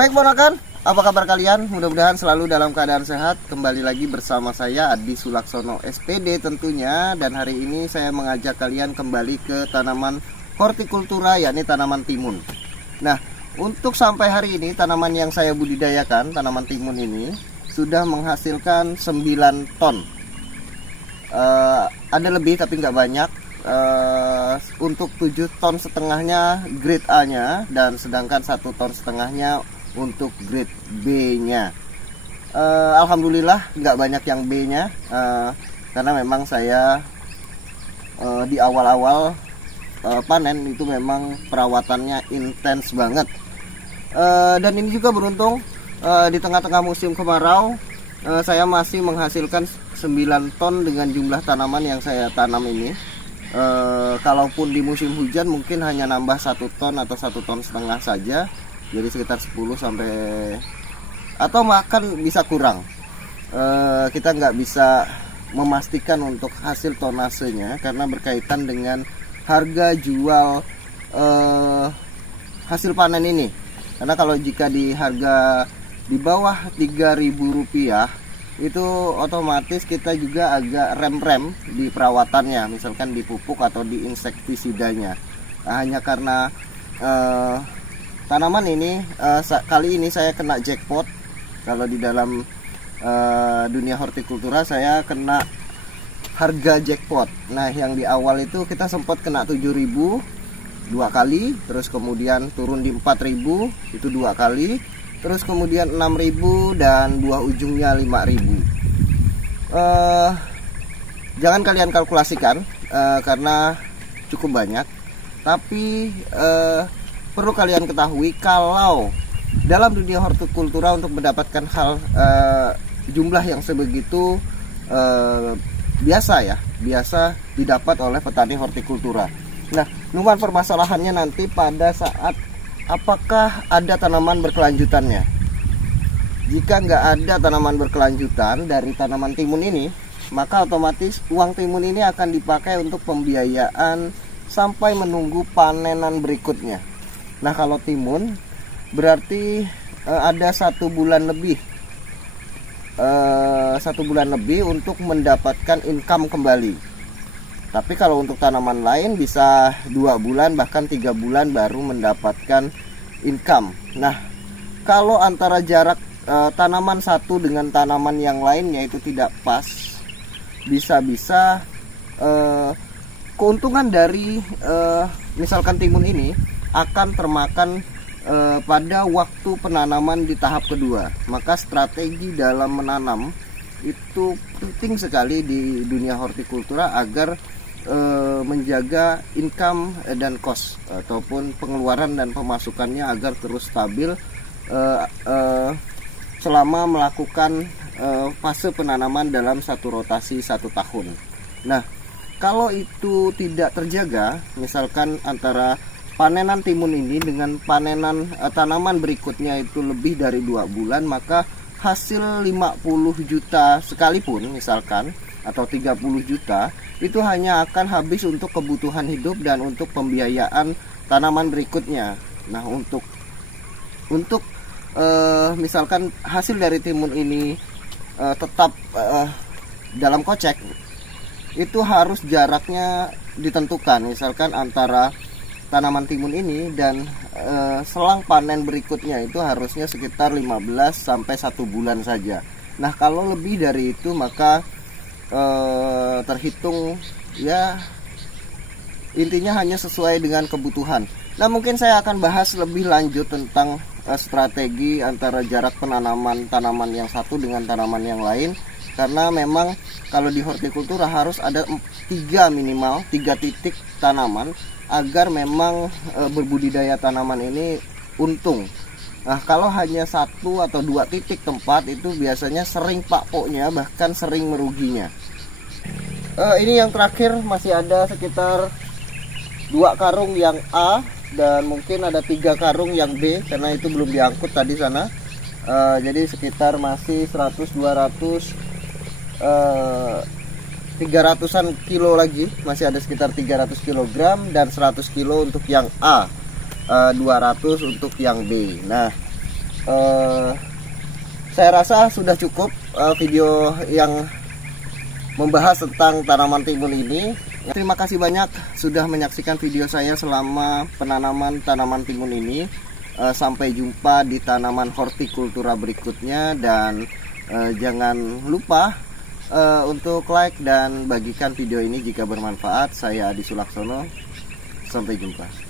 Hai keponakan, apa kabar kalian? Mudah-mudahan selalu dalam keadaan sehat. Kembali lagi bersama saya Adi Sulaksono SPD tentunya. Dan hari ini saya mengajak kalian kembali ke tanaman hortikultura, yakni tanaman timun. Nah, untuk sampai hari ini tanaman yang saya budidayakan, tanaman timun ini sudah menghasilkan 9 ton. Ada lebih tapi nggak banyak. Untuk 7 ton setengahnya grade A nya, dan sedangkan 1 ton setengahnya untuk grade B nya. Alhamdulillah nggak banyak yang B nya, karena memang saya di awal-awal panen itu memang perawatannya intens banget. Dan ini juga beruntung, di tengah-tengah musim kemarau saya masih menghasilkan 9 ton dengan jumlah tanaman yang saya tanam ini. Kalaupun di musim hujan mungkin hanya nambah 1 ton atau 1,5 ton saja, jadi sekitar 10 sampai atau bahkan bisa kurang. Kita nggak bisa memastikan untuk hasil tonasenya karena berkaitan dengan harga jual hasil panen ini. Karena kalau jika di harga di bawah Rp3.000 itu otomatis kita juga agak rem-rem di perawatannya, misalkan di pupuk atau di insektisidanya. Hanya karena tanaman ini kali ini saya kena jackpot. Kalau di dalam dunia hortikultura saya kena harga jackpot. Nah, yang di awal itu kita sempat kena 7.000 2 kali, terus kemudian turun di 4.000 itu 2 kali, terus kemudian 6.000 dan buah ujungnya 5.000. Jangan kalian kalkulasikan karena cukup banyak. Tapi perlu kalian ketahui kalau dalam dunia hortikultura untuk mendapatkan jumlah yang sebegitu biasa didapat oleh petani hortikultura. Nah, cuman permasalahannya nanti pada saat apakah ada tanaman berkelanjutannya. Jika nggak ada tanaman berkelanjutan dari tanaman timun ini, maka otomatis uang timun ini akan dipakai untuk pembiayaan sampai menunggu panenan berikutnya. Nah, kalau timun berarti ada 1 bulan lebih, 1 bulan lebih untuk mendapatkan income kembali. Tapi kalau untuk tanaman lain bisa 2 bulan bahkan 3 bulan baru mendapatkan income. Nah, kalau antara jarak tanaman satu dengan tanaman yang lainnya itu tidak pas, bisa-bisa keuntungan dari misalkan timun ini akan termakan pada waktu penanaman di tahap kedua. Maka strategi dalam menanam itu penting sekali di dunia hortikultura agar menjaga income dan cost ataupun pengeluaran dan pemasukannya agar terus stabil selama melakukan fase penanaman dalam satu rotasi 1 tahun. Nah, kalau itu tidak terjaga, misalkan antara panenan timun ini dengan panenan tanaman berikutnya itu lebih dari 2 bulan, maka hasil 50 juta sekalipun misalkan atau 30 juta itu hanya akan habis untuk kebutuhan hidup dan untuk pembiayaan tanaman berikutnya. Nah, untuk misalkan hasil dari timun ini tetap dalam kocek, itu harus jaraknya ditentukan, misalkan antara tanaman timun ini dan selang panen berikutnya itu harusnya sekitar 15 sampai 1 bulan saja. Nah, kalau lebih dari itu maka terhitung ya intinya hanya sesuai dengan kebutuhan. Nah, mungkin saya akan bahas lebih lanjut tentang strategi antara jarak penanaman tanaman yang satu dengan tanaman yang lain, karena memang kalau di hortikultura harus ada minimal 3 titik tanaman agar memang berbudidaya tanaman ini untung. Nah, kalau hanya 1 atau 2 titik tempat itu biasanya sering pakpoknya, bahkan sering meruginya. Ini yang terakhir masih ada sekitar 2 karung yang A dan mungkin ada 3 karung yang B karena itu belum diangkut tadi sana. Jadi sekitar masih 100, 200, 300-an kilo lagi, masih ada sekitar 300 kg dan 100 kilo untuk yang A, 200 untuk yang B. Nah, Saya rasa sudah cukup video yang membahas tentang tanaman timun ini. Terima kasih banyak sudah menyaksikan video saya selama penanaman tanaman timun ini. Sampai jumpa di tanaman hortikultura berikutnya, dan jangan lupa untuk like dan bagikan video ini jika bermanfaat. Saya Adi Sulaksono, sampai jumpa.